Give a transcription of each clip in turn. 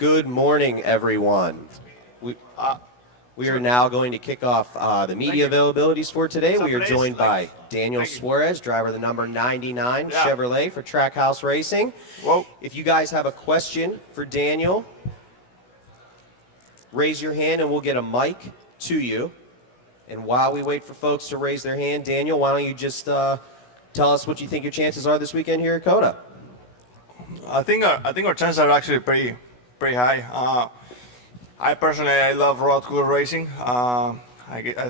Good morning, everyone. We are now going to kick off the media availabilities for today. We are joined by Daniel Suarez, driver of the number 99 Chevrolet for Trackhouse Racing. Whoa. If you guys have a question for Daniel, raise your hand and we'll get a mic to you. And while we wait for folks to raise their hand, Daniel, why don't you just tell us what you think your chances are this weekend here at COTA? I think our chances are actually pretty high. I personally love road course racing. I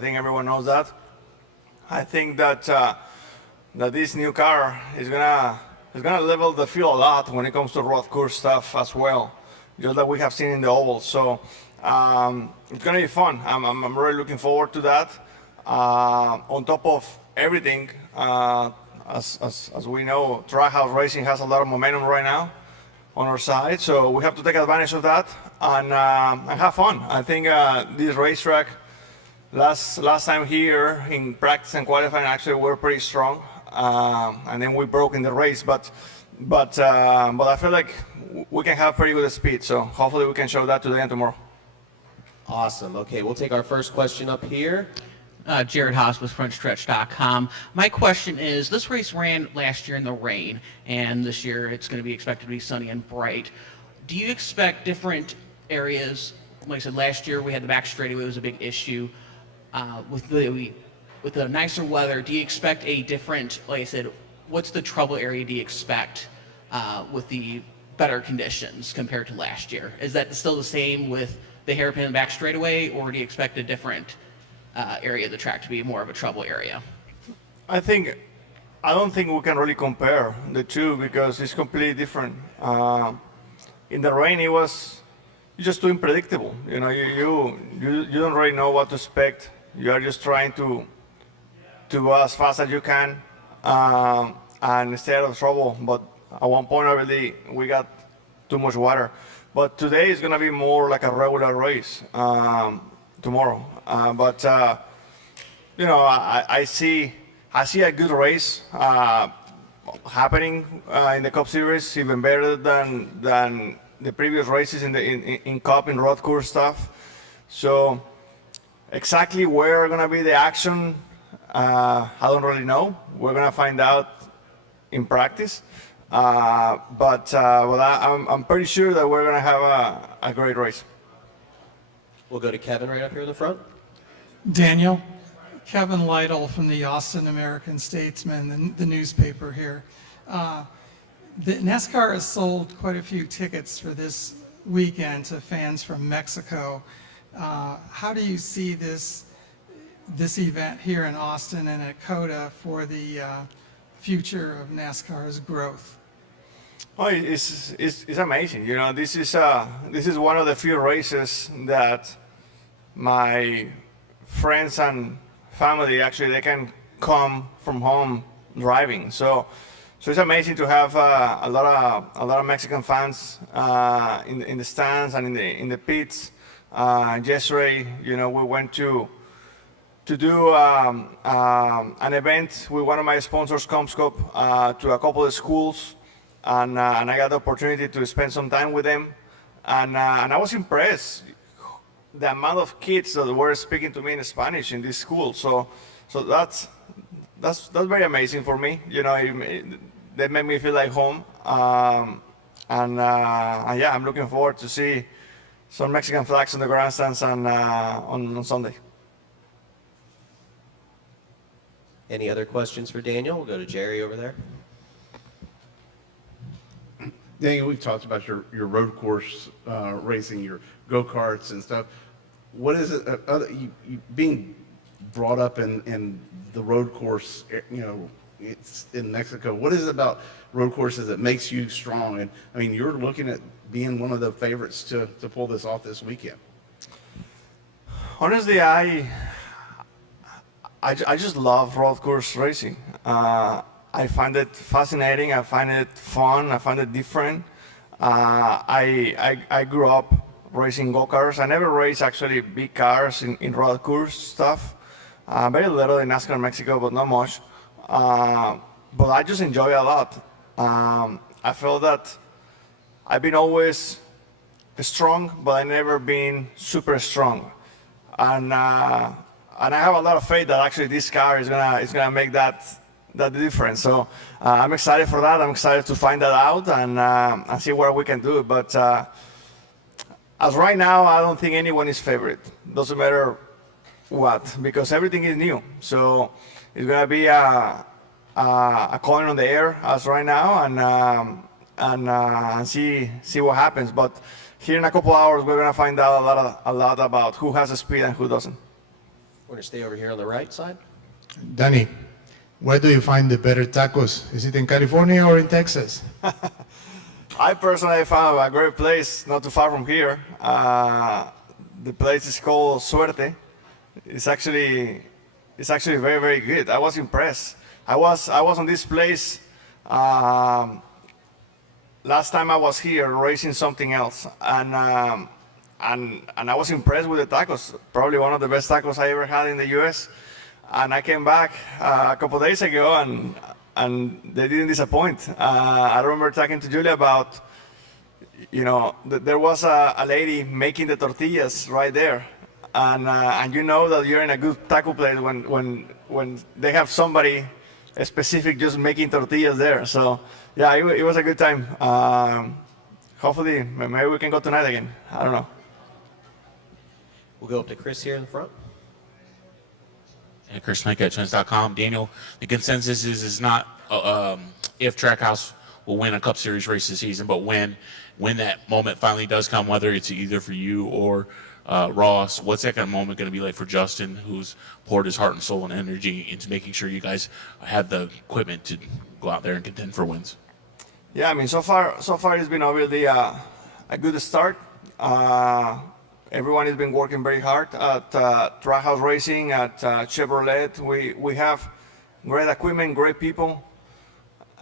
think everyone knows that. I think that this new car is gonna level the field a lot when it comes to road course stuff as well, just like we have seen in the ovals. So it's gonna be fun. I'm really looking forward to that. On top of everything, as we know, Trackhouse Racing has a lot of momentum right now on our side, so we have to take advantage of that and have fun. I think this racetrack last time here in practice and qualifying actually were pretty strong, and then we broke in the race. But I feel like we can have pretty good speed. So hopefully we can show that today and tomorrow. Awesome. Okay, we'll take our first question up here. Jared Haas with FrontStretch.com. My question is, this race ran last year in the rain, and this year it's going to be expected to be sunny and bright. Do you expect different areas? Like I said, last year we had the back straightaway was a big issue. With the nicer weather, do you expect a different, like I said, what's the trouble area do you expect with the better conditions compared to last year? Is that still the same with the hairpin back straightaway, or do you expect a different area of the track to be more of a trouble area? I don't think we can really compare the two because it's completely different. In the rain, it was just too unpredictable. You know, you don't really know what to expect. You are just trying to go as fast as you can and stay out of trouble. But at one point, obviously, we got too much water. But today is going to be more like a regular race tomorrow. But you know, I see a good race happening in the Cup Series, even better than the previous races in Cup and road course stuff. So exactly where gonna be the action, I don't really know. We're gonna find out in practice. But I'm pretty sure that we're gonna have a great race. We'll go to Kevin right up here in the front. Daniel, Kevin Lytle from the Austin American Statesman, the newspaper here. The NASCAR has sold quite a few tickets for this weekend to fans from Mexico. How do you see this event here in Austin and at COTA for the future of NASCAR's growth? Oh, it's amazing. You know, this is one of the few races that my friends and family actually they can come from home driving. So it's amazing to have a lot of Mexican fans in the stands and in the pits. Yesterday, you know, we went to do an event with one of my sponsors, Comscope, to a couple of schools, and I got the opportunity to spend some time with them, and I was impressed the amount of kids that were speaking to me in Spanish in this school. So that's very amazing for me. You know, they made me feel like home, and yeah, I'm looking forward to see some Mexican flags on the grandstands and on Sunday. Any other questions for Daniel? We'll go to Jerry over there. Daniel, we've talked about your road course racing, your go-karts and stuff. What is it, you being brought up in the road course, you know, it's in Mexico, what is it about road courses that makes you strong? And I mean, you're looking at being one of the favorites to pull this off this weekend. Honestly, I just love road course racing. I find it fascinating. I find it fun. I find it different. I grew up racing go-karts. I never raced actually big cars in road course stuff. Very little in NASCAR Mexico, but not much. But I just enjoy it a lot. I feel that I've been always strong, but I never been super strong. And I have a lot of faith that actually this car is gonna make that difference. So I'm excited for that. I'm excited to find that out and see what we can do. But as right now, I don't think anyone is favorite. Doesn't matter what, because everything is new. So it's gonna be a coin on the air as right now, and see what happens. But here in a couple hours, we're gonna find out a lot about who has the speed and who doesn't. We're going to stay over here on the right side. Danny, where do you find the better tacos? Is it in California or in Texas? I personally found a great place not too far from here. The place is called Suerte. It's actually very, very good. I was impressed. I was on this place last time I was here racing something else, and I was impressed with the tacos. Probably one of the best tacos I ever had in the U.S. And I came back a couple of days ago, and they didn't disappoint. I remember talking to Julia about, there was a lady making the tortillas right there, and you know that you're in a good taco place when they have somebody specific just making tortillas there. So yeah, it was a good time. Hopefully, maybe we can go tonight again. I don't know. We'll go up to Chris here in the front. And Chris Mike at Trends.com. Daniel, the consensus is not if Trackhouse will win a Cup Series race this season, but when that moment finally does come, whether it's either for you or Ross, what's that kind of moment going to be like for Justin, who's poured his heart and soul and energy into making sure you guys have the equipment to go out there and contend for wins? Yeah, I mean, so far it's been obviously a good start. Everyone has been working very hard at Trackhouse Racing, at Chevrolet. We have great equipment, great people.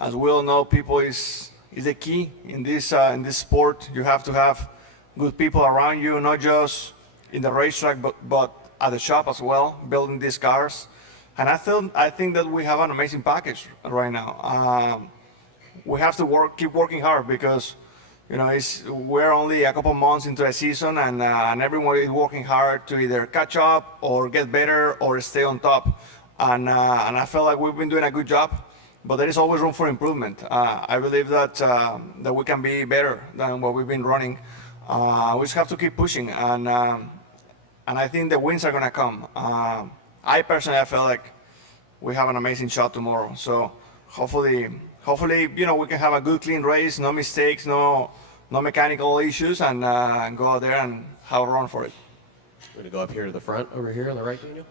As we all know, people is the key in this sport. You have to have good people around you, not just in the racetrack, but at the shop as well, building these cars. And I think that we have an amazing package right now. We have to keep working hard because we're only a couple months into a season, and everyone is working hard to either catch up or get better or stay on top. And I feel like we've been doing a good job, but there is always room for improvement. I believe that we can be better than what we've been running. We just have to keep pushing, and I think the wins are gonna come. I personally feel like we have an amazing shot tomorrow. So hopefully, we can have a good, clean race, no mistakes, no mechanical issues, and go out there and have a run for it. We're going to go up here to the front, over here on the right, Daniel.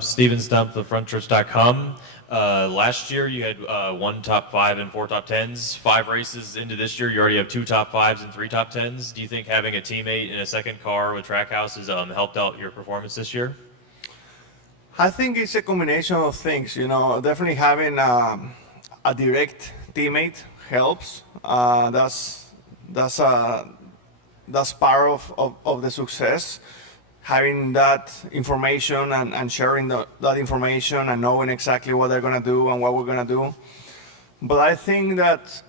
Steven Stump, thefrontchurch.com. Last year you had 1 top 5 and 4 top 10s. 5 races into this year, you already have 2 top 5s and 3 top 10s. Do you think having a teammate in a second car with Trackhouse has helped out your performance this year? I think it's a combination of things. Definitely having a direct teammate helps. That's part of the success. Having that information and sharing that information and knowing exactly what they're gonna do and what we're gonna do. But I think that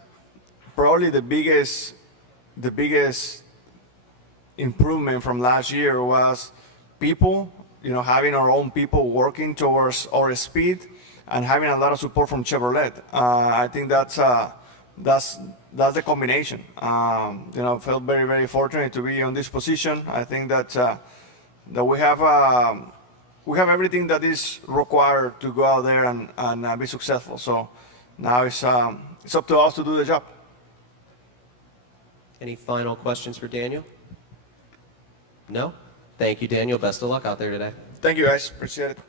probably the biggest improvement from last year was people. Having our own people working towards our speed and having a lot of support from Chevrolet. I think that's the combination. Felt very, very fortunate to be on this position. I think that we have everything that is required to go out there and be successful. So now it's up to us to do the job. Any final questions for Daniel? No? Thank you, Daniel. Best of luck out there today. Thank you, guys. Appreciate it.